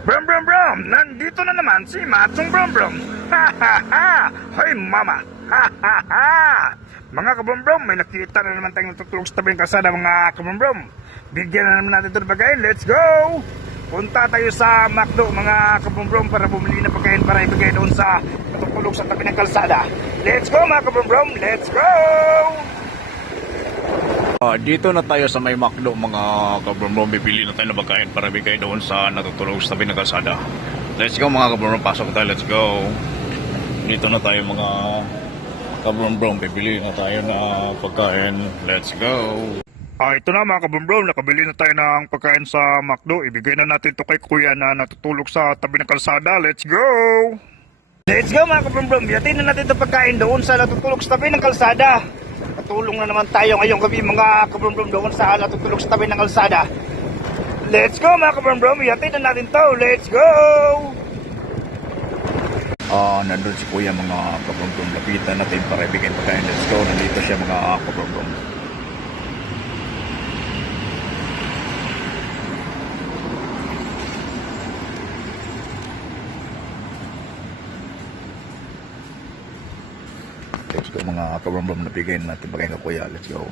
Brum Brum Brum! Nandito na naman si Machong Brum Brum! Ha ha ha! Hoy mama! Ha ha ha! Mga kabrum Brum, may nakita na naman tayong tutulog sa tabi ng kasada mga kabrum Brum. Bigyan na naman natin ito ng bagay. Let's go! Punta tayo sa McDo mga kabrum Brum para bumili ng pagkain para ibigay doon sa natutulog sa tabi ng kalsada. Let's go mga kabrum Brum! Let's go! Ah, dito na tayo sa may McDo mga kabrombrom. Bibili na tayo ng pagkain para bigay doon sa natutulog sa tabi ng kalsada. Let's go mga kabrombrom. Pasok tayo. Let's go. Dito na tayo mga kabrombrom. Bibili na tayo na pagkain. Let's go. Ah, ito na mga kabrombrom, nakabili na tayo ng pagkain sa McDo. Ibigay na natin to kay kuya na natutulog sa tabi ng kalsada. Let's go! Let's go mga kabrombrom, yatin na natin itong pagkain doon sa natutulog sa tabi ng kalsada. Katulong na naman tayo ngayong gabi mga kabrombrom doon sa natutulog sa tabi ng kalsada. Let's go mga kabrombrom, yatin na natin to. Let's go! Ah, nandun si kuya mga kabrombrom. Lapitan natin para ibigay pagkain. Let's go. Nandito siya mga kabrombrom. Let's go mga kabrombrom. Nabigay natin pagkain ka kuya. Let's go.